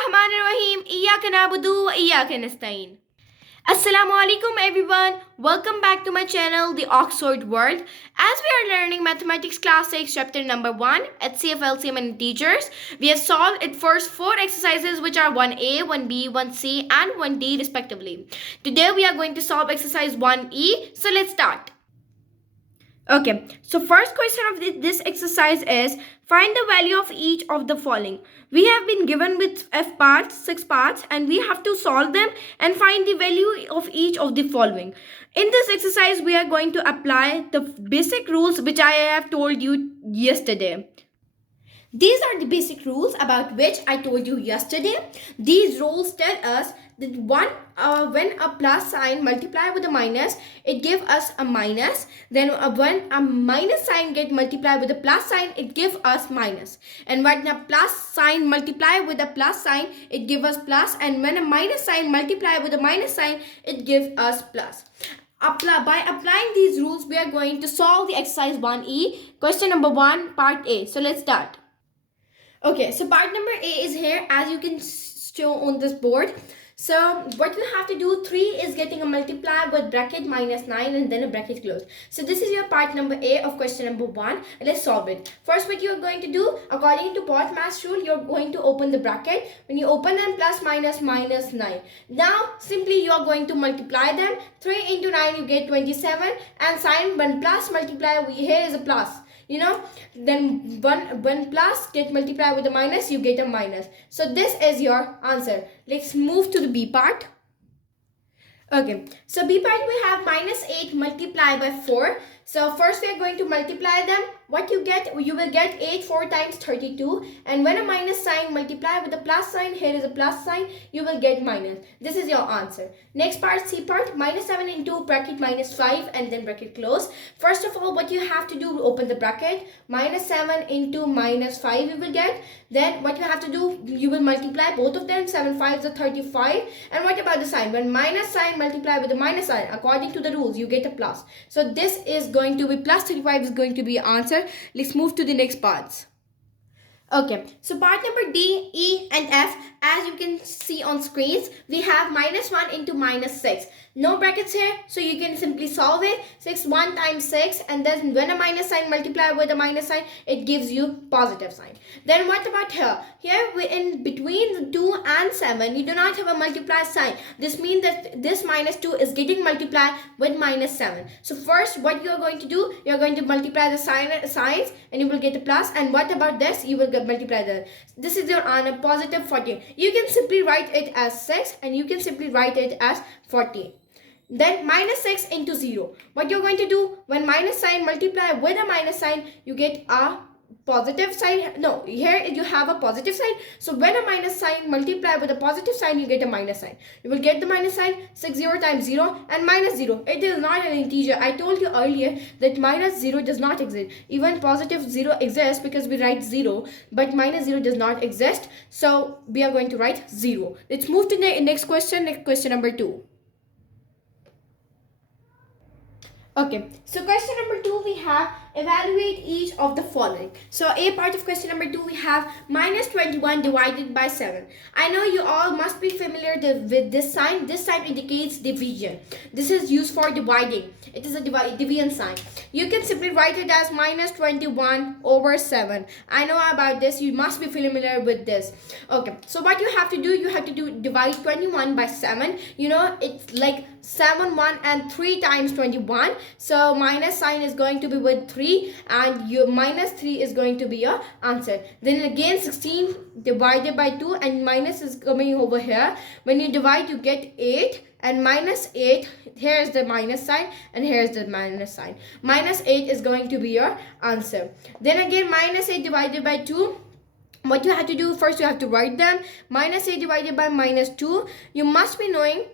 Bismillahirrahmanirrahim. Iyyaka na'budu wa iyyaka nasta'in. Assalamu alaikum everyone. Welcome back to my channel, The Oxford World. As we are learning Mathematics Classics chapter number 1 at CFLCM and Teachers, we have solved its first 4 exercises which are 1A, 1B, 1C and 1D respectively. Today we are going to solve exercise 1E. So let's start. Okay, so first question of this exercise is find the value of each of the following. We have been given with F parts, 6 parts, and we have to solve them and find the value of each of the following. In this exercise, we are going to apply the basic rules which I have told you yesterday. These are the basic rules about which I told you yesterday. These rules tell us that when a plus sign multiply with a minus, it gives us a minus. Then when a minus sign get multiplied with a plus sign, it gives us minus. And when a plus sign multiply with a plus sign, it gives us plus. And when a minus sign multiply with a minus sign, it gives us plus. By applying these rules, we are going to solve the exercise 1E, question number 1, part A. So let's start. Okay, so part number A is here as you can show on this board. So what you have to do, 3 is getting a multiply with bracket minus 9 and then a bracket close. So this is your part number A of question number 1. Let's solve it. First, what you are going to do, according to BODMAS rule, you're going to open the bracket. When you open them, plus minus minus 9. Now, simply you are going to multiply them. 3 into 9, you get 27. And sign when plus multiply, here is a plus. Then one plus get multiplied with a minus, you get a minus. So this is your answer. Let's move to the B part. Okay, so B part we have minus 8 multiplied by 4. So first we are going to multiply them. What you get, you will get 8 4 times 32. And when a minus sign multiply with a plus sign, here is a plus sign, you will get minus. This is your answer. Next part, C part, minus 7 into bracket minus 5 and then bracket close. First of all, what you have to do, open the bracket. Minus 7 into minus 5 you will get. Then what you have to do, you will multiply both of them. 7 5s are 35. And what about the sign? When minus sign multiply with the minus sign, according to the rules, you get a plus. So this is going to be plus 35 is going to be your answer. Let's move to the next parts. Okay, so part number D, E and F, as you can see on screens, we have minus 1 into minus 6. No brackets here, so you can simply solve it. 6 1 times 6, and then when a minus sign multiply with a minus sign, it gives you positive sign. Then what about here? Here in between 2 and 7, you do not have a multiply sign. This means that this minus 2 is getting multiplied with minus 7. So first, what you are going to do, you are going to multiply the signs and you will get a plus. And what about this? You will multiply the. This is your answer, positive 14. You can simply write it as 6 and you can simply write it as 14. Then minus 6 into 0. What you're going to do, when minus sign multiply with a minus sign, you get a positive sign. No, here you have a positive sign. So when a minus sign multiply with a positive sign, you get a minus sign. You will get the minus sign, 6 0 times 0 and minus 0. It is not an integer. I told you earlier that minus 0 does not exist. Even positive 0 exists because we write 0, but minus 0 does not exist. So we are going to write 0. Let's move to the next question, question number 2. Okay, so question number 2 we have evaluate each of the following. So A part of question number 2 we have minus 21 divided by 7. I know you all must be familiar with this sign. This sign indicates division. This is used for dividing. It is a division sign. You can simply write it as minus 21 over 7. I know about this. You must be familiar with this. Okay, so what you have to do, you have to divide 21 by 7. It's like 7 1 and 3 times 21. So minus sign is going to be with 3 and your minus 3 is going to be your answer. Then again 16 divided by 2 and minus is coming over here. When you divide, you get 8 and minus 8. Here is the minus sign and here is the minus sign. Minus 8 is going to be your answer. Then again minus 8 divided by 2. What you have to do, first you have to write them. Minus 8 divided by minus 2. You must be knowing.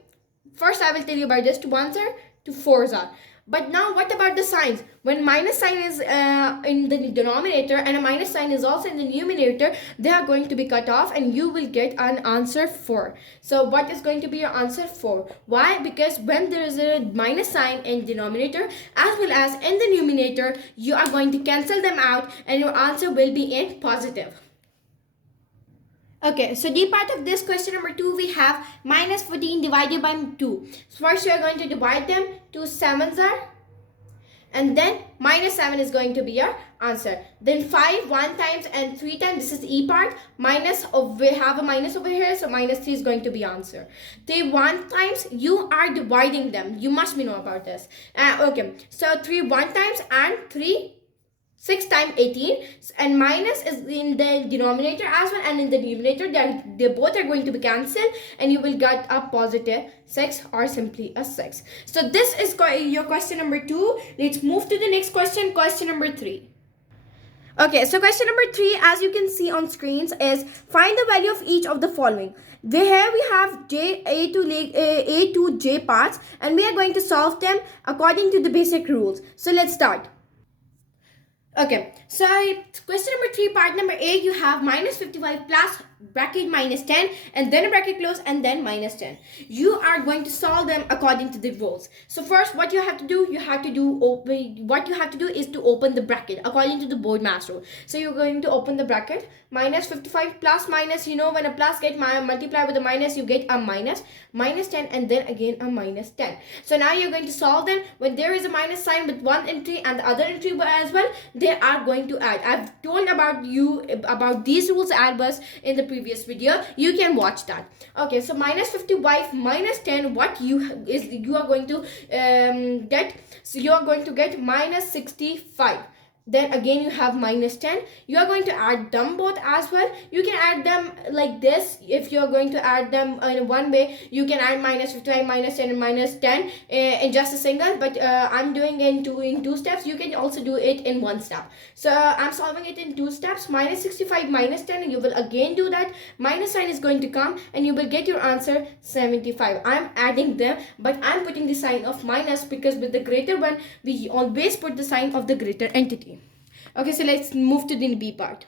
First, I will tell you about this. 2 ones are, 2 fours are. But now, what about the signs? When minus sign is in the denominator and a minus sign is also in the numerator, they are going to be cut off and you will get an answer 4. So, what is going to be your answer 4? Why? Because when there is a minus sign in denominator as well as in the numerator, you are going to cancel them out and your answer will be in positive. Okay, so D part of this question number 2, we have minus 14 divided by 2. So first we are going to divide them. 2 7s are, and then minus 7 is going to be your answer. Then 5 1 times and 3 times, this is E part. Minus of, we have a minus over here, so minus 3 is going to be answer. 3 1 times, you are dividing them. You must know about this. Okay, so 3 1 times and 3 6 times 18, and minus is in the denominator as well, and in the numerator they both are going to be cancelled, and you will get a positive 6 or simply a 6. So this is your question number 2. Let's move to the next question, question number 3. Okay, so question number 3, as you can see on screens, is find the value of each of the following. Here we have A to J parts, and we are going to solve them according to the basic rules. So let's start. Okay, so question number 3, part number A, you have minus 55 plus bracket minus 10, and then a bracket close, and then minus 10. You are going to solve them according to the rules. So first, what you have to do, is to open the bracket according to the BODMAS rule. So you're going to open the bracket. Minus 55 plus minus, when a plus get multiplied with a minus, you get a minus 10, and then again a minus 10. So now you're going to solve them. When there is a minus sign with one entry and the other entry as well, they are going to add. I've told about these rules add-bus in the previous video. You can watch that. Okay, so minus 55 minus 10, what you are going to get. So you are going to get minus 65. Then again you have minus 10. You are going to add them both as well. You can add them like this. If you are going to add them in one way, you can add minus 55, minus 10, and minus 10 in just a single. But I'm doing it in two steps. You can also do it in one step. So I'm solving it in 2 steps. Minus 65 minus 10, and you will again do that. Minus sign is going to come, and you will get your answer 75. I'm adding them, but I'm putting the sign of minus because with the greater one, we always put the sign of the greater entity. Okay, so let's move to the B part.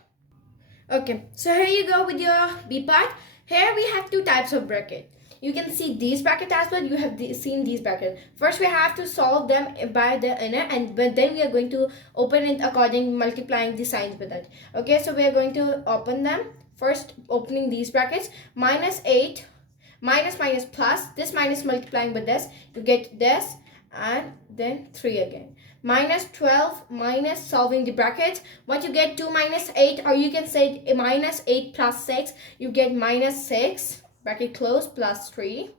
Okay, so here you go with your B part. Here we have 2 types of bracket. You can see these brackets as well. You have seen these brackets. First, we have to solve them by the inner, and then we are going to open it according multiplying the signs with it. Okay, so we are going to open them. First, opening these brackets. Minus 8, minus plus. This minus multiplying with this, you get this, and then 3 again. Minus 12 minus solving the brackets, what you get 2 minus 8, or you can say minus 8 plus 6, you get minus 6 bracket close plus 3.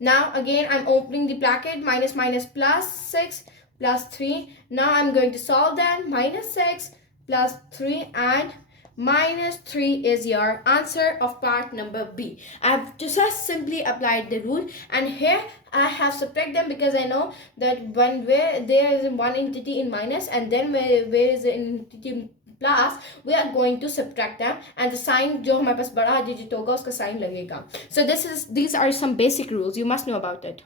Now again I'm opening the bracket, minus plus 6 plus 3. Now I'm going to solve that. Minus 6 plus 3 and minus 3 is your answer of part number B. I have just simply applied the rule, and here I have subtracted them because I know that where there is one entity in minus and then where is the entity in plus, we are going to subtract them, and the sign जो हमारे पास बड़ा digit होगा उसका sign लगेगा. So these are some basic rules. You must know about it.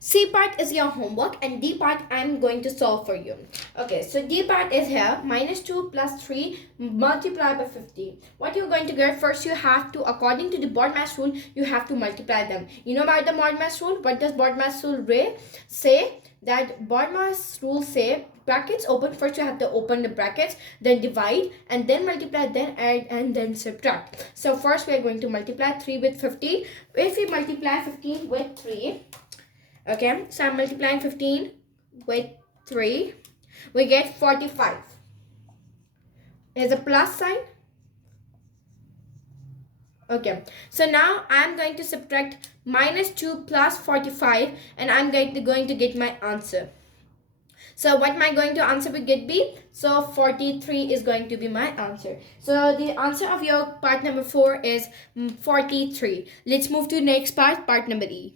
C part is your homework, and D part I'm going to solve for you. Okay, so D part is here. Minus 2 plus 3 multiplied by 50. What you're going to get, first you have to, according to the BODMAS rule, you have to multiply them. You know about the BODMAS rule? What does BODMAS rule say? That BODMAS rule say brackets open. First you have to open the brackets, then divide, and then multiply, then add, and then subtract. So first we are going to multiply 3 with 15. If we multiply 15 with 3, okay, so I'm multiplying 15 with 3. We get 45. There's a plus sign. Okay, so now I'm going to subtract minus 2 plus 45, and I'm going to get my answer. So what am I going to answer will get be? So 43 is going to be my answer. So the answer of your part number 4 is 43. Let's move to the next part, part number E.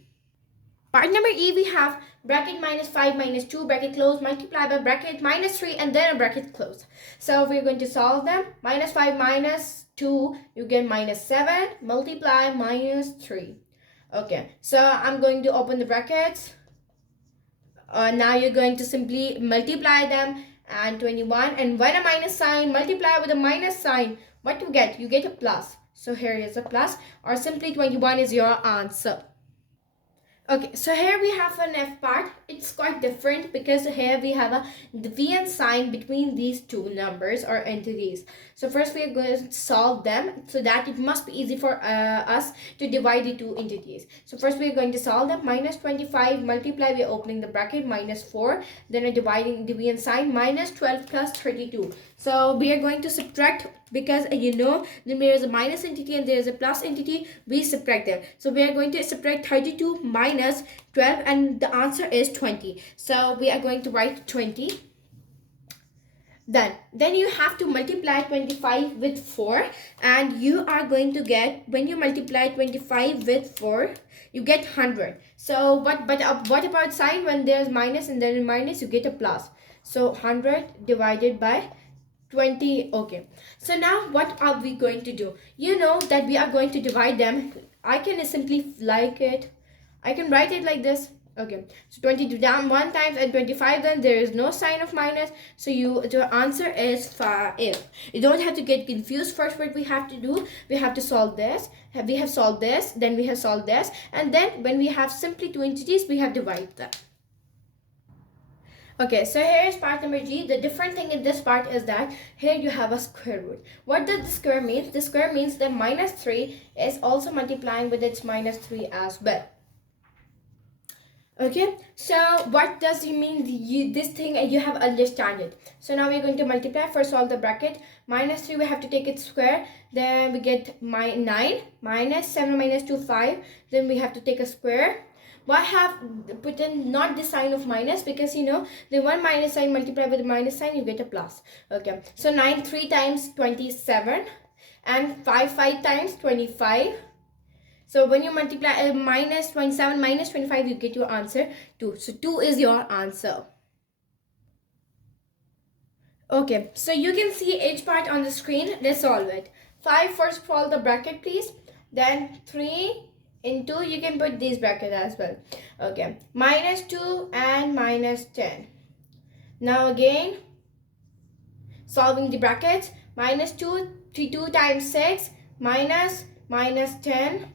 Part number E, we have bracket minus 5 minus 2 bracket close multiply by bracket minus 3 and then a bracket close. So we're going to solve them. Minus 5 minus 2, you get minus 7 multiply minus 3. Okay, so I'm going to open the brackets. Now you're going to simply multiply them, and 21, and when a minus sign multiply with a minus sign, what you get? You get a plus. So here is a plus, or simply 21 is your answer. Okay, so here we have an F part. It's quite different because here we have a division sign between these two numbers or entities. So first we are going to solve them so that it must be easy for us to divide the two entities. So first we are going to solve them. Minus 25 multiply, we are opening the bracket, minus 4, then a division sign, minus 12 plus 32. So we are going to subtract, because then there is a minus entity and there is a plus entity, we subtract them. So we are going to subtract 32 minus 12 and the answer is 20. So we are going to write 20. Then you have to multiply 25 with 4 and you are going to get, when you multiply 25 with 4, you get 100. So what about sign? When there's minus and then minus, you get a plus. So 100 divided by 20. Okay, so now what are we going to do? You know that we are going to divide them. I can simply I can write it like this. Okay, so 22 down 1 times and 25, then there is no sign of minus, so the answer is 5. You don't have to get confused. First, what we have to do, we have to solve this. We have solved this, then we have solved this, and then when we have simply two entities, we have divided them. Okay, so here is part number G. The different thing in this part is that here you have a square root. What does the square mean? The square means that minus 3 is also multiplying with its minus 3 as well. Okay, so what does it mean? This thing you have understand it. So now we're going to multiply. First solve the bracket. Minus 3 we have to take its square. Then we get 9 minus 7 minus 2 5. Then we have to take a square. Why have put in not the sign of minus? Because the one minus sign multiply with the minus sign, you get a plus. Okay, so 9 3 times 27 and 5 times 25. So when you multiply minus 27 minus 25, you get your answer 2. So 2 is your answer. Okay, so you can see each part on the screen. Let's solve it. 5, first solve the bracket, please. Then 3 into, you can put this bracket as well. Okay, minus 2 and minus 10. Now again, solving the brackets. Minus 2 times 6 minus 10.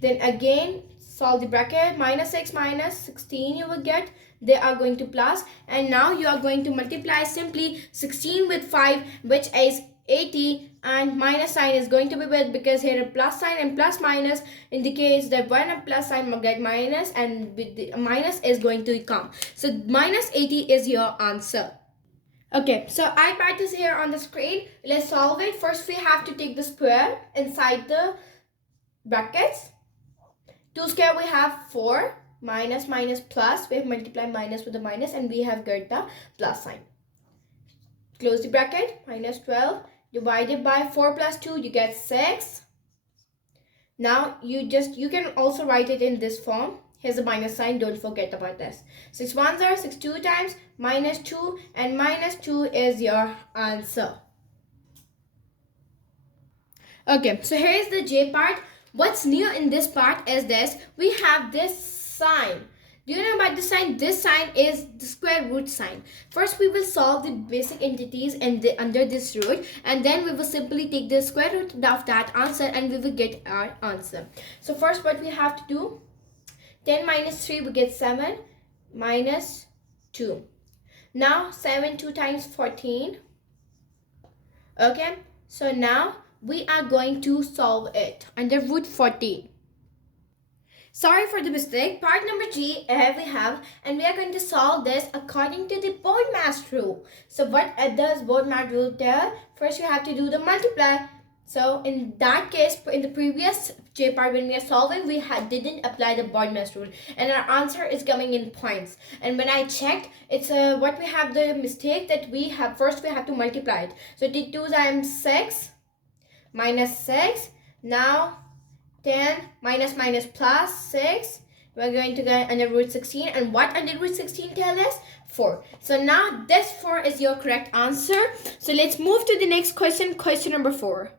Then again solve the bracket. Minus 6 minus 16 you will get. They are going to plus. And now you are going to multiply simply 16 with 5, which is 80, and minus sign is going to be with, because here a plus sign and plus minus indicates that when a plus sign will get minus, and with the minus is going to come. So minus 80 is your answer. Okay, so I practice here on the screen. Let's solve it. First we have to take the square inside the brackets. 2 square we have 4, minus plus, we have multiplied minus with the minus, and we have got the plus sign. Close the bracket. Minus 12 divided by 4 plus 2, you get 6. Now you can also write it in this form. Here's the minus sign, don't forget about this. 6 1s are 6 2 times minus 2, and minus 2 is your answer. Okay, so here is the J part. What's new in this part is this. We have this sign. Do you know about this sign? This sign is the square root sign. First, we will solve the basic entities under this root, and then we will simply take the square root of that answer and we will get our answer. So first, what we have to do, 10 minus 3, we get 7 minus 2. Now, 7 2 times 14. Okay, so now we are going to solve it under root 14. Sorry for the mistake. Part number G, here we have, and we are going to solve this according to the BODMAS rule. So what does BODMAS rule tell? First, you have to do the multiply. So in that case, in the previous J part, when we are solving, we didn't apply the BODMAS rule, and our answer is coming in points. And when I checked, it's what we have the mistake that we have. First, we have to multiply it. So 2 times 6 minus 6. Now 10 minus plus 6. We're going to get under root 16. And what under root 16 tell us? 4. So now this 4 is your correct answer. So let's move to the next question, question number 4.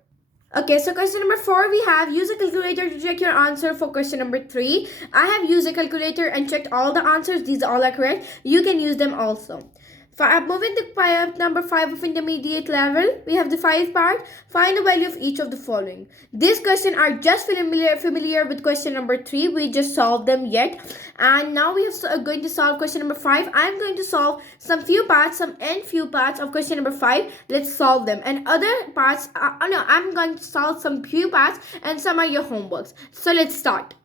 Okay, so question number 4, we have use a calculator to check your answer for question number 3. I have used a calculator and checked all the answers. These all are correct. You can use them also. Moving the part number 5 of intermediate level, we have the 5 part. Find the value of each of the following. These questions are just familiar with question number 3. We just solved them yet. And now we are going to solve question number 5. I am going to solve some few parts of question number 5. Let's solve them. And other parts, I'm going to solve some few parts and some are your homeworks. So let's start.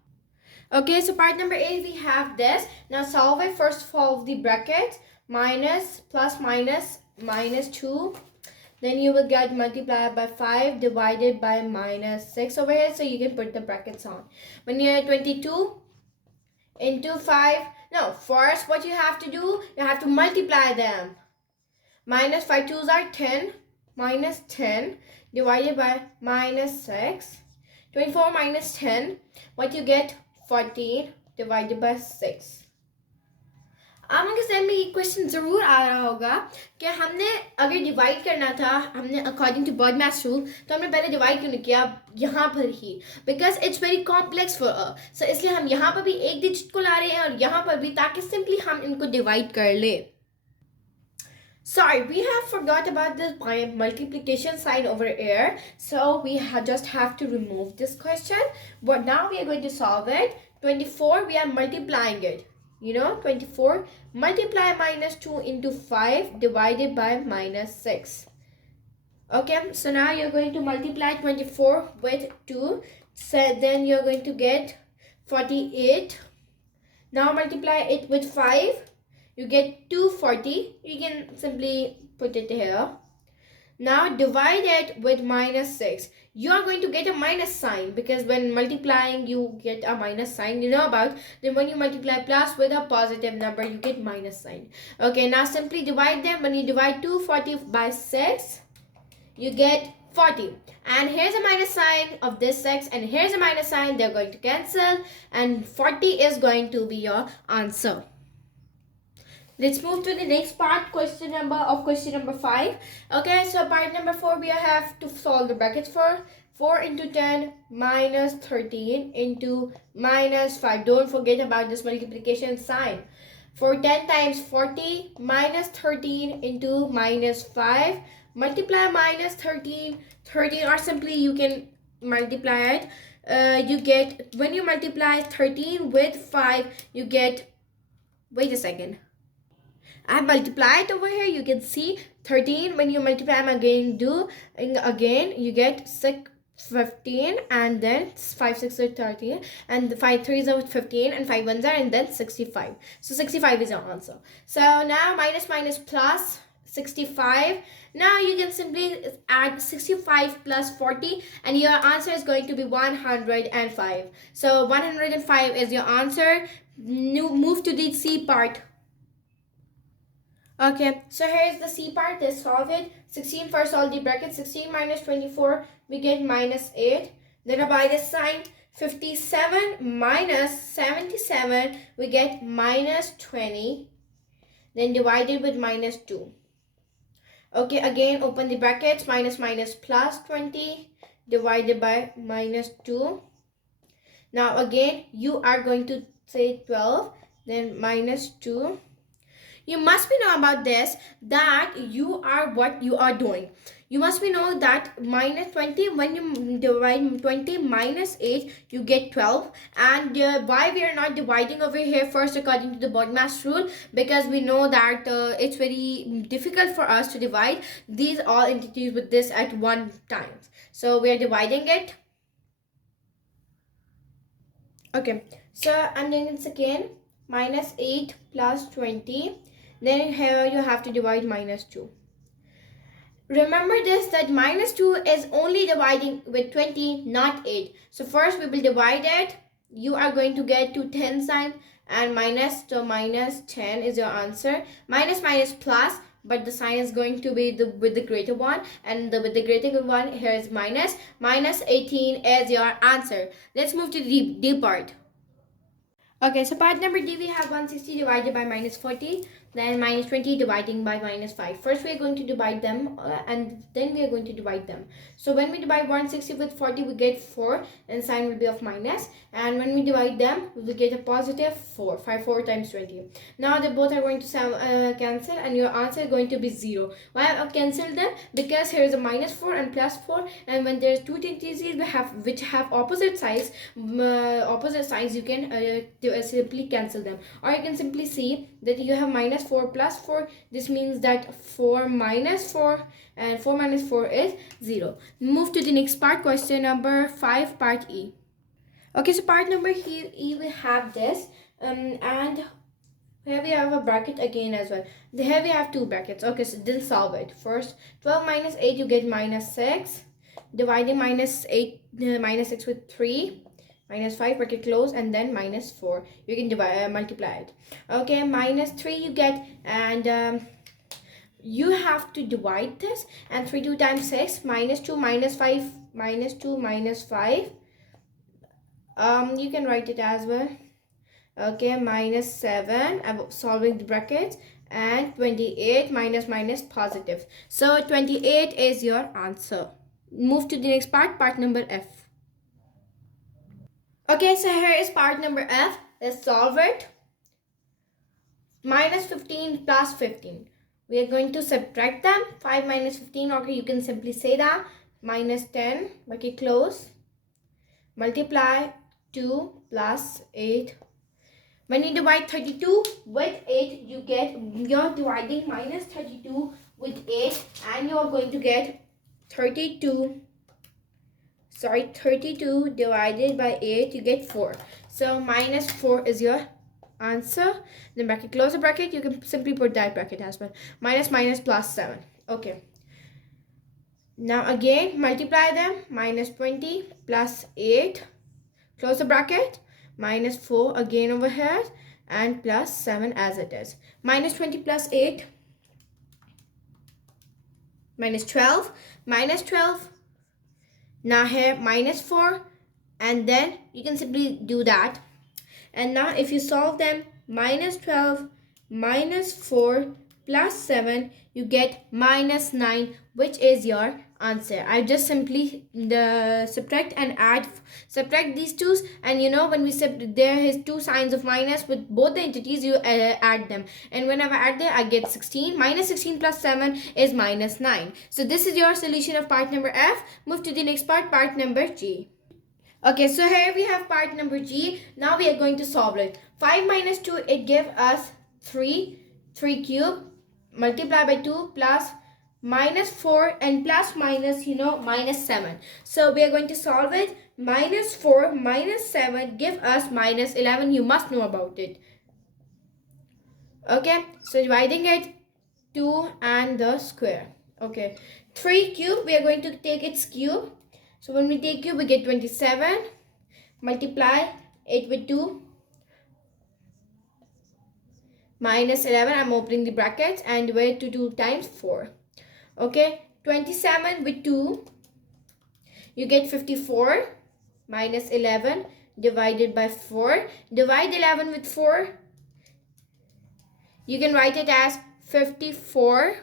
Okay, so part number 8, we have this. Now solve it. First solve the bracket. Minus plus minus minus 2, then you will get multiplied by 5 divided by minus 6 over here, so you can put the brackets on. When you're 22 into 5, no, first what you have to do, you have to multiply them. Minus 5 2s are 10, minus 10 divided by minus 6, 24 minus 10, what you get, 14 divided by 6. आप लोगों के same में एक question ज़रूर आ रहा होगा कि हमने अगर डिवाइड करना था, हमने according to BODMAS rule, तो हमने पहले डिवाइड क्यों नहीं किया यहाँ पर ही, because it's very complex for us. So इसलिए हम यहाँ पर भी एक डिजिट को ला रहे हैं और यहाँ पर भी, ताकि सिंपली हम इनको डिवाइड कर ले. Sorry, we have forgot about the multiplication sign over here, so we just have to remove this question. But now we are going to solve it. 24, we are multiplying it. 24 multiply minus 2 into 5 divided by minus 6. Okay, so now you're going to multiply 24 with 2, so then you're going to get 48. Now multiply it with 5, you get 240. You can simply put it here. Now divide it with minus 6. You are going to get a minus sign, because when multiplying you get a minus sign, you know about. Then when you multiply plus with a positive number, you get minus sign. Okay, now simply divide them. When you divide 240 by 6, you get 40. And here's a minus sign of this 6, and here's a minus sign. They're going to cancel, and 40 is going to be your answer. Let's move to the next part, question number 5. Okay, so part number 4, we have to solve the brackets for 4 into 10 minus 13 into minus 5. Don't forget about this multiplication sign. For 10 times 40 minus 13 into minus 5. Multiply minus 13, or simply you can multiply it. You get, when you multiply 13 with 5, you get, wait a second. I multiplied over here. You can see 13. When you multiply, I'm again you get 15, and then 5 6 are 13, and 5 3s are 15, and 5 1s are, and then 65. So 65 is your answer. So now minus plus 65. Now you can simply add 65 plus 40, and your answer is going to be 105. So 105 is your answer. Move to the C part. Okay, so here's the C part. Let's solve it. 16, first solve the bracket. 16 minus 24, we get minus 8. Then by this sign, 57 minus 77, we get minus 20. Then divided with minus 2. Okay, again open the brackets. Minus plus 20 divided by minus 2. Now again, you are going to say 12, then minus 2. You must be know about this, that you are what you are doing. You must be know that minus 20, when you divide 20 minus 8, you get 12. And why we are not dividing over here first according to the BODMAS rule? Because we know that it's very difficult for us to divide these all entities with this at one time. So we are dividing it. Okay, so I'm doing this again. Minus 8 plus 20. Then here you have to divide minus 2. Remember this, that minus 2 is only dividing with 20, not 8. So first we will divide it. You are going to get to 10 sign, and minus, so minus 10 is your answer. Minus plus, but the sign is going to be with the greater one, and with the greater one, here is minus. Minus 18 is your answer. Let's move to the D part. Okay, so part number D, we have 160 divided by minus 40. Then minus 20 dividing by minus 5. First we are going to divide them and then we are going to divide them. So when we divide 160 with 40, we get 4 and sign will be of minus. And when we divide them, we will get a positive 4. 4 times 20. Now they both are going to cancel and your answer is going to be 0. Why I've cancelled them? Because here is a minus 4 and plus 4, and when there's two integers which have opposite signs, you can simply cancel them. Or you can simply see that you have minus 4 plus 4. This means that 4 minus 4 and 4 minus 4 is 0. Move to the next part, question number 5, part E. Okay, so part number E, we have this and here we have a bracket again as well. Here we have two brackets. Okay, so then solve it. First, 12 minus 8, you get minus 6. Dividing minus 6 with 3. Minus 5, bracket close, and then minus 4. You can multiply it. Okay, minus 3 you get, and you have to divide this. And 3 2 times 6, minus 2 minus 5, minus 2 minus 5. You can write it as well. Okay, minus 7. I'm solving the brackets. And 28 minus positive. So 28 is your answer. Move to the next part, part number F. Okay, so here is part number F. Let's solve it. Minus 15 plus 15. We are going to subtract them. 5 minus 15, okay, you can simply say that. Minus 10, bracket close. Multiply 2 plus 8. When you divide 32 with 8, you're dividing minus 32 with 8, and you're going to get 32 divided by 8, you get 4. So minus 4 is your answer. Then bracket, close the bracket, you can simply put that bracket as well. Minus plus 7. Okay. Now again, multiply them. Minus 20 plus 8. Close the bracket. Minus 4 again over here. And plus 7 as it is. Minus 20 plus 8. Minus 12. Minus 12. Now here minus 4, and then you can simply do that. And now if you solve them, minus 12 minus 4 plus 7, you get minus 9, which is your answer. I just simply subtract and subtract these two, and you know when we there is two signs of minus with both the entities, you add them, and whenever I add them I get 16. Minus 16 plus 7 is minus 9. So this is your solution of part number F. Move to the next part, part number G. Okay, so here we have part number G. Now we are going to solve it. 5 minus 2, it gives us 3 cube, multiply by 2 plus minus 4 and plus minus, minus 7. So we are going to solve it. Minus 4 minus 7 give us minus 11. You must know about it. Okay, so dividing it 2 and the square. Okay, 3 cube, we are going to take its cube. So when we take cube, we get 27. Multiply 8 with 2. Minus 11, I'm opening the brackets, and divide to 2 times 4. Okay, 27 with 2. You get 54. Minus 11 divided by 4. Divide 11 with 4. You can write it as 54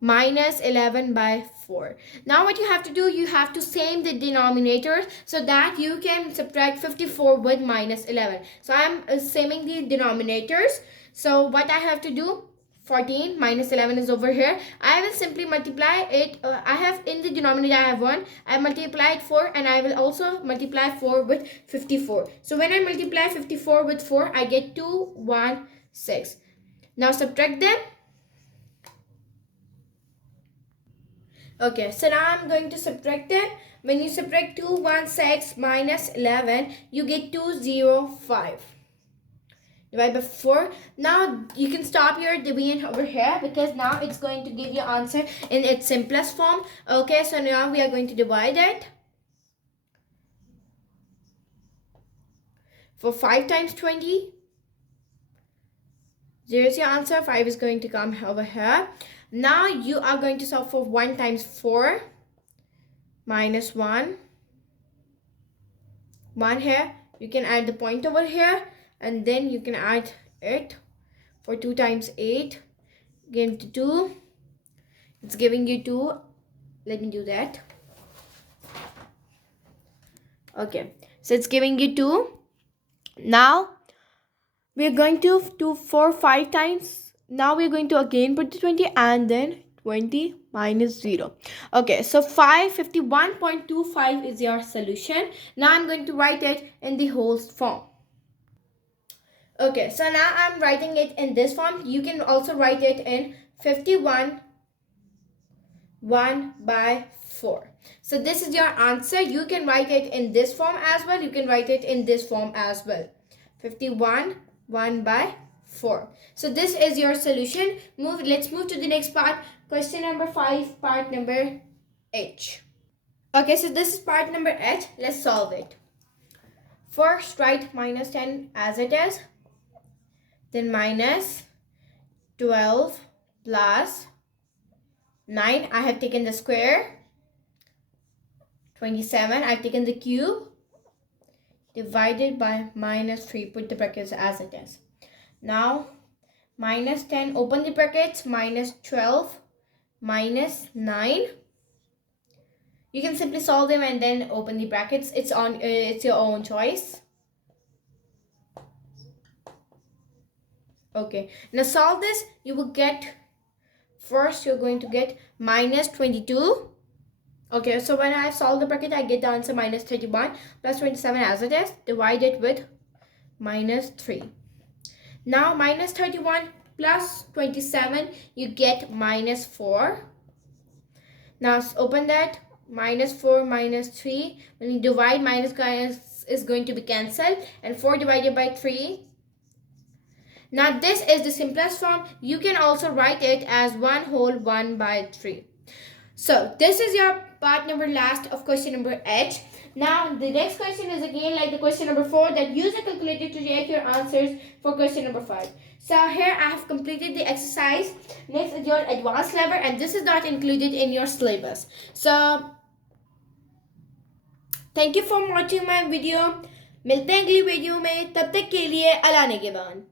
minus 11 by 4. Now what you have to do, you have to same the denominators so that you can subtract 54 with minus 11. So I'm saming the denominators. So what I have to do, 14 minus 11 is over here. I will simply multiply it. I have in the denominator I have 1. I multiply it 4, and I will also multiply 4 with 54. So when I multiply 54 with 4, I get 216. Now subtract them. Okay, so now I'm going to subtract them. When you subtract 216 minus 11, you get 205. Divide by 4. Now you can stop your division over here, because now it's going to give you answer in its simplest form. Okay, so now we are going to divide it. For 5 times 20, 0 is your answer. 5 is going to come over here. Now you are going to solve for 1 times 4 minus 1. 1 here. You can add the point over here, and then you can add it For 2 times 8, again to 2. It's giving you 2. Let me do that. Okay, so it's giving you 2. Now we're going to do 4 5 times. Now we're going to again put the 20 and then 20 minus 0. Okay, so 551.25 is your solution. Now I'm going to write it in the whole form. Okay, so now I'm writing it in this form. You can also write it in 51 1 by 4. So this is your answer. You can write it in this form as well. You can write it in this form as well. 51 1 by 4. So this is your solution. Let's move to the next part. Question number 5, part number H. Okay, so this is part number H. Let's solve it. First, write minus 10 as it is. Then minus 12 plus 9. I have taken the square. 27. I've taken the cube. Divided by minus 3. Put the brackets as it is. Now, minus 10. Open the brackets. Minus 12. Minus 9. You can simply solve them and then open the brackets. It's your own choice. Okay, now solve this. You will get, first you're going to get minus 22. Okay, so when I have solved the bracket, I get the answer minus 31 plus 27 as it is. Divide it with minus 3. Now minus 31 plus 27, you get minus 4. Now open that. Minus 4 minus 3. When you divide, minus is going to be cancelled. And 4 divided by 3. Now this is the simplest form. You can also write it as 1 whole 1 by 3. So this is your part number last of question number H. Now the next question is again like the question number 4, that use a calculator to check your answers for question number 5. So here I have completed the exercise. Next is your advanced level, and this is not included in your syllabus. So thank you for watching my video. मिलते हैं अगली video में, तब तक के लिए अल्लाह निगहबान।